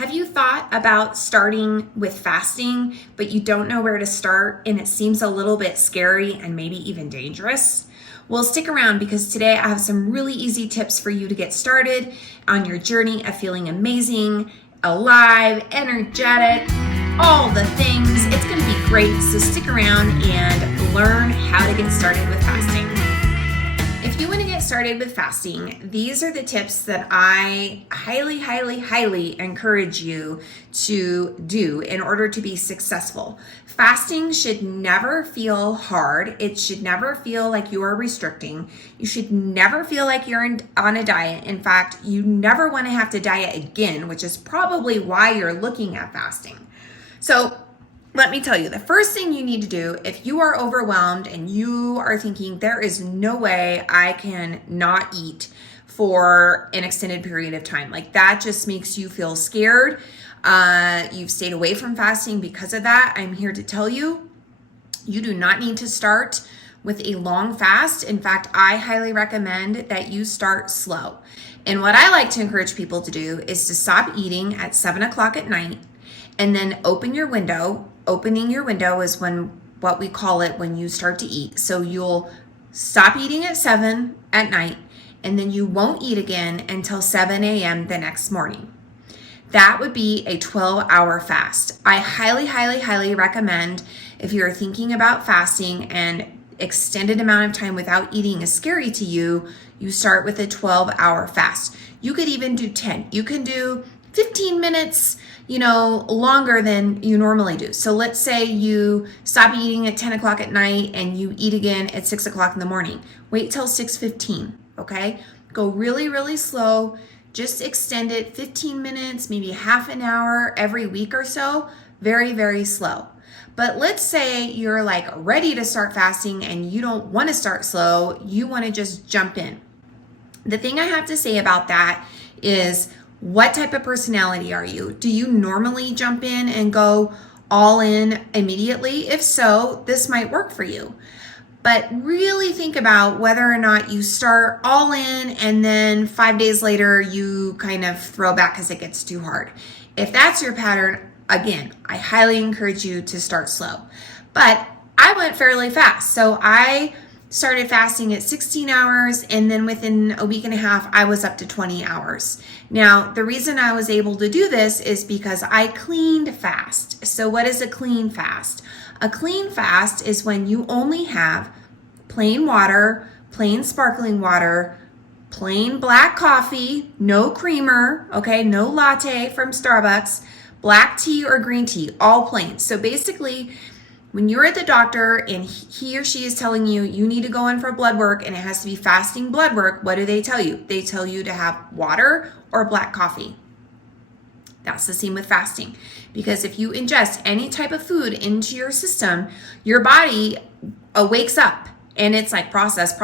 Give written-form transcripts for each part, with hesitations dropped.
Have you thought about starting with fasting, but you don't know where to start and it seems a little bit scary and maybe even dangerous? Well, stick around because today I have some really easy tips for you to get started on your journey of feeling amazing, alive, energetic, all the things. It's going to be great, so stick around and learn how to get started with fasting. If you want to get started with fasting, these are the tips that I highly encourage you to do in order to be successful. Fasting should never feel hard. It should never feel like you are restricting. You should never feel like you're on a diet. In fact, you never want to have to diet again, which is probably why you're looking at fasting. So let me tell you, the first thing you need to do if you are overwhelmed and you are thinking there is no way I can not eat for an extended period of time, like that just makes you feel scared. You've stayed away from fasting because of that. I'm here to tell you, you do not need to start with a long fast. In fact, I highly recommend that you start slow. And what I like to encourage people to do is to stop eating at 7 o'clock at night and then open your window. Opening your window is what we call it when you start to eat. So you'll stop eating at 7 at night and then you won't eat again until 7 a.m. the next morning. That would be a 12-hour fast. I highly recommend, if you're thinking about fasting and extended amount of time without eating is scary to you, you start with a 12-hour fast. You could even do 10. You can do 15 minutes, longer than you normally do. So let's say you stop eating at 10 o'clock at night and you eat again at 6 o'clock in the morning. Wait till 6:15, okay? Go really slow. Just extend it 15 minutes, maybe half an hour every week or so. Very slow. But let's say you're like ready to start fasting and you don't want to start slow. You want to just jump in. The thing I have to say about that is, what type of personality are you? Do you normally jump in and go all in immediately? If so, this might work for you. But really think about whether or not you start all in and then 5 days later you kind of throw back because it gets too hard. If that's your pattern, again, I highly encourage you to start slow. But I went fairly fast. So I started fasting at 16 hours and then within a week and a half, I was up to 20 hours. Now, the reason I was able to do this is because I cleaned fast. So what is a clean fast? A clean fast is when you only have plain water, plain sparkling water, plain black coffee, no creamer, okay, no latte from Starbucks, black tea or green tea, all plain. So basically, when you're at the doctor and he or she is telling you you need to go in for blood work and it has to be fasting blood work, what do they tell you? They tell you to have water or black coffee. That's the same with fasting. Because if you ingest any type of food into your system, your body wakes up and it's like process.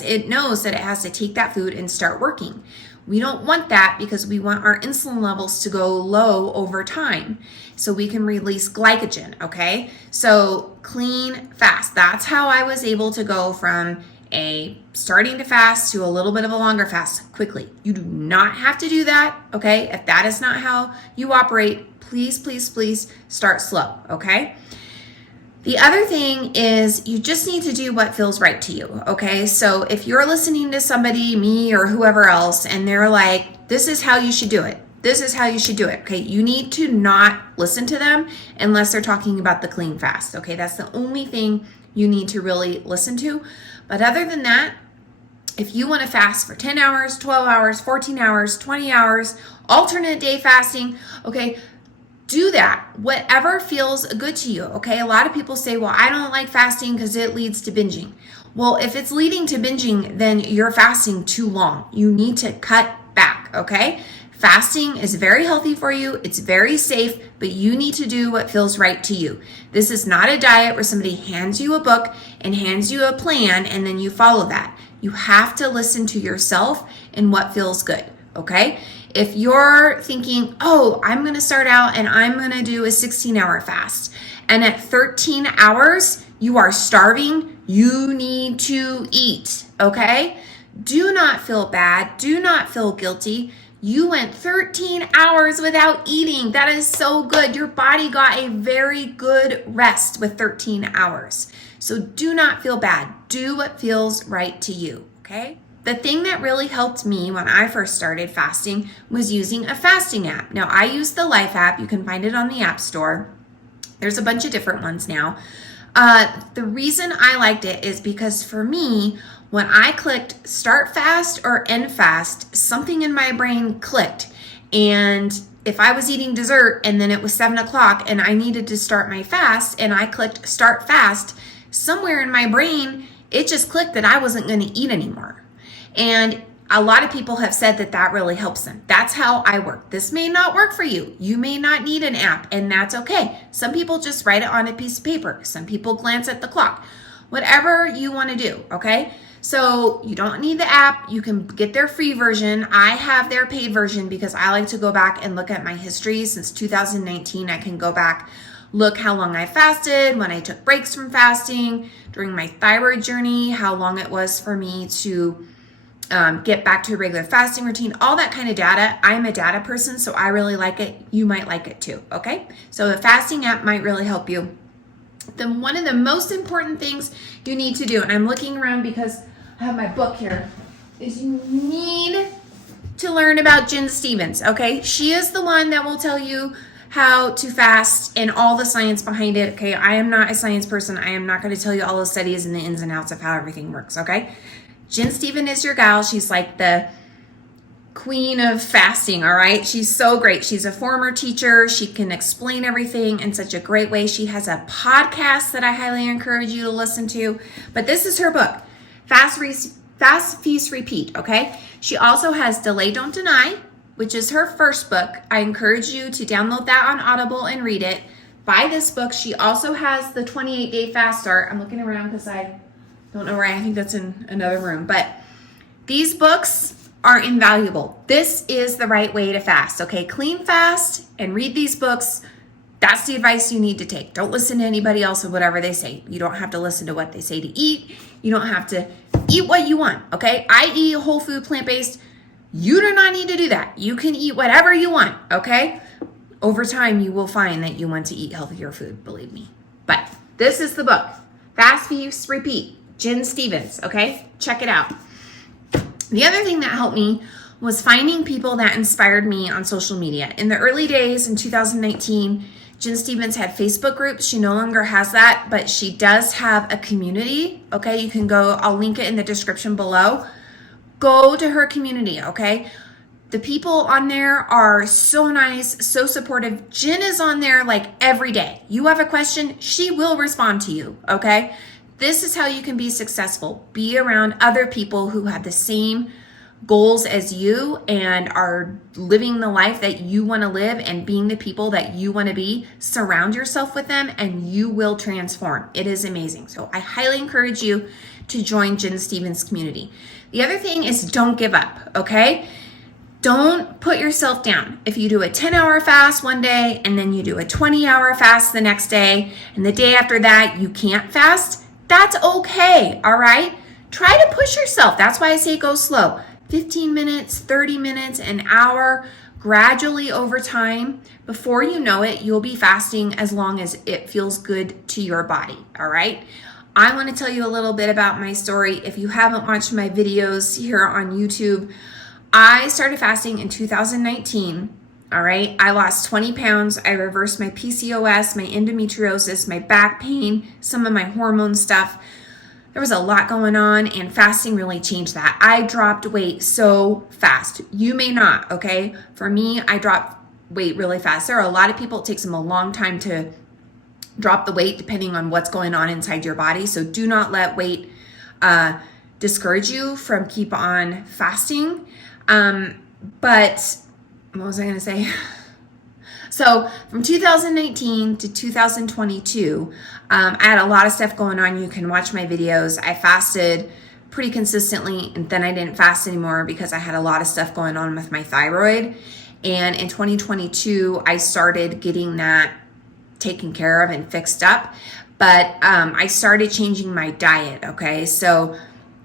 It knows that it has to take that food and start working. We don't want that because we want our insulin levels to go low over time so we can release glycogen, okay? So clean fast. That's how I was able to go from a starting to fast to a little bit of a longer fast quickly. You do not have to do that, okay? If that is not how you operate, please start slow, okay? The other thing is you just need to do what feels right to you, okay? So if you're listening to somebody, me or whoever else, and they're like, this is how you should do it. This is how you should do it, okay? You need to not listen to them unless they're talking about the clean fast, okay? That's the only thing you need to really listen to. But other than that, if you want to fast for 10 hours, 12 hours, 14 hours, 20 hours, alternate day fasting, okay, do that. Whatever feels good to you, okay? A lot of people say, well, I don't like fasting because it leads to binging. Well, if it's leading to binging, then you're fasting too long. You need to cut back, okay? Fasting is very healthy for you. It's very safe, but you need to do what feels right to you. This is not a diet where somebody hands you a book and hands you a plan and then you follow that. You have to listen to yourself and what feels good, okay? If you're thinking, oh, I'm going to start out and I'm going to do a 16-hour fast, and at 13 hours, you are starving, you need to eat, okay? Do not feel bad. Do not feel guilty. You went 13 hours without eating. That is so good. Your body got a very good rest with 13 hours. So do not feel bad. Do what feels right to you, okay? The thing that really helped me when I first started fasting was using a fasting app. Now, I use the Life app. You can find it on the App Store. There's a bunch of different ones now. The reason I liked it is because for me, when I clicked start fast or end fast, something in my brain clicked. And if I was eating dessert and then it was 7 o'clock and I needed to start my fast and I clicked start fast, somewhere in my brain, it just clicked that I wasn't going to eat anymore. And a lot of people have said that that really helps them. That's how I work. This may not work for you. You may not need an app, and that's okay. Some people just write it on a piece of paper. Some people glance at the clock. Whatever you want to do, okay? So you don't need the app. You can get their free version. I have their paid version because I like to go back and look at my history. Since 2019, I can go back, look how long I fasted, when I took breaks from fasting, during my thyroid journey, how long it was for me to get back to a regular fasting routine, all that kind of data. I'm a data person, so I really like it. You might like it too, okay? So the fasting app might really help you. Then one of the most important things you need to do, and I'm looking around because I have my book here, is you need to learn about Jen Stevens, okay? She is the one that will tell you how to fast and all the science behind it, okay? I am not a science person. I am not going to tell you all the studies and the ins and outs of how everything works, okay? Jen Stevens is your gal. She's like the queen of fasting, all right? She's so great. She's a former teacher. She can explain everything in such a great way. She has a podcast that I highly encourage you to listen to. But this is her book, Fast, Feast, Repeat, okay? She also has Delay, Don't Deny, which is her first book. I encourage you to download that on Audible and read it. Buy this book. She also has the 28-Day Fast Start. I'm looking around because I don't know where I think that's in another room. But these books are invaluable. This is the right way to fast, okay? Clean fast and read these books. That's the advice you need to take. Don't listen to anybody else or whatever they say. You don't have to listen to what they say to eat. You don't have to eat what you want, okay? I eat whole food, plant-based. You do not need to do that. You can eat whatever you want, okay? Over time, you will find that you want to eat healthier food, believe me. But this is the book, Fast, Feast, Repeat, Jen Stevens, okay? Check it out. The other thing that helped me was finding people that inspired me on social media. In the early days in 2019, Jen Stevens had Facebook groups. She no longer has that, but she does have a community, okay? You can go, I'll link it in the description below. Go to her community, okay? The people on there are so nice, so supportive. Jen is on there like every day. You have a question, she will respond to you, okay? This is how you can be successful. Be around other people who have the same goals as you and are living the life that you want to live and being the people that you want to be. Surround yourself with them and you will transform. It is amazing. So I highly encourage you to join Jen Stevens' community. The other thing is don't give up, okay? Don't put yourself down. If you do a 10-hour fast one day and then you do a 20-hour fast the next day and the day after that you can't fast, that's okay, all right? Try to push yourself. That's why I say go slow. 15 minutes, 30 minutes, an hour, gradually over time. Before you know it, you'll be fasting as long as it feels good to your body, all right? I want to tell you a little bit about my story. If you haven't watched my videos here on YouTube, I started fasting in 2019. All right, I lost 20 pounds. I reversed my PCOS, my endometriosis, my back pain, some of my hormone stuff. There was a lot going on and fasting really changed that. I dropped weight so fast. You may not, okay? For me, I dropped weight really fast. There are a lot of people, it takes them a long time to drop the weight depending on what's going on inside your body. So do not let weight discourage you from keep on fasting. But what was I going to say? So from 2019 to 2022, I had a lot of stuff going on. You can watch my videos. I fasted pretty consistently, and then I didn't fast anymore because I had a lot of stuff going on with my thyroid. And in 2022, I started getting that taken care of and fixed up. But I started changing my diet, okay? So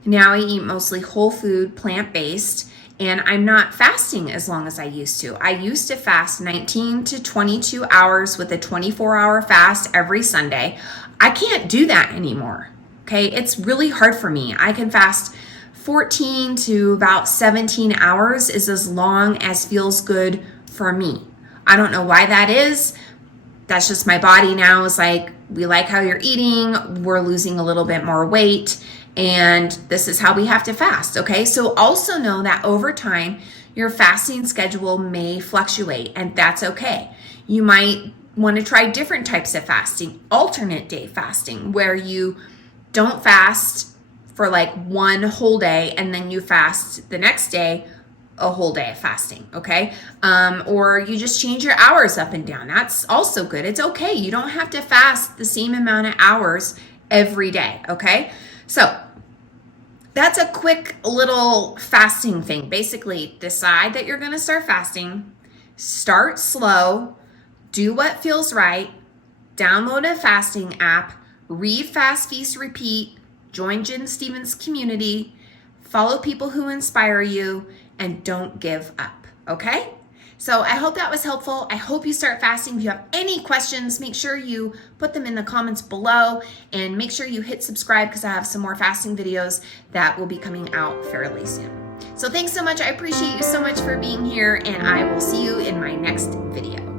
now I eat mostly whole food, plant-based, and I'm not fasting as long as I used to. I used to fast 19 to 22 hours with a 24-hour fast every Sunday. I can't do that anymore. Okay, it's really hard for me. I can fast 14 to about 17 hours is as long as feels good for me. I don't know why that is. That's just my body now is like, we like how you're eating, we're losing a little bit more weight, and this is how we have to fast, okay? So also know that over time, your fasting schedule may fluctuate, and that's okay. You might want to try different types of fasting, alternate day fasting, where you don't fast for like one whole day and then you fast the next day a whole day of fasting, okay? Or you just change your hours up and down. That's also good. It's okay. You don't have to fast the same amount of hours every day, okay? So that's a quick little fasting thing. Basically, decide that you're gonna start fasting, start slow, do what feels right, download a fasting app, read Fast, Feast, Repeat, join Jen Stevens' community, follow people who inspire you, and don't give up, okay? So I hope that was helpful. I hope you start fasting. If you have any questions, make sure you put them in the comments below, and make sure you hit subscribe because I have some more fasting videos that will be coming out fairly soon. So thanks so much. I appreciate you so much for being here, and I will see you in my next video.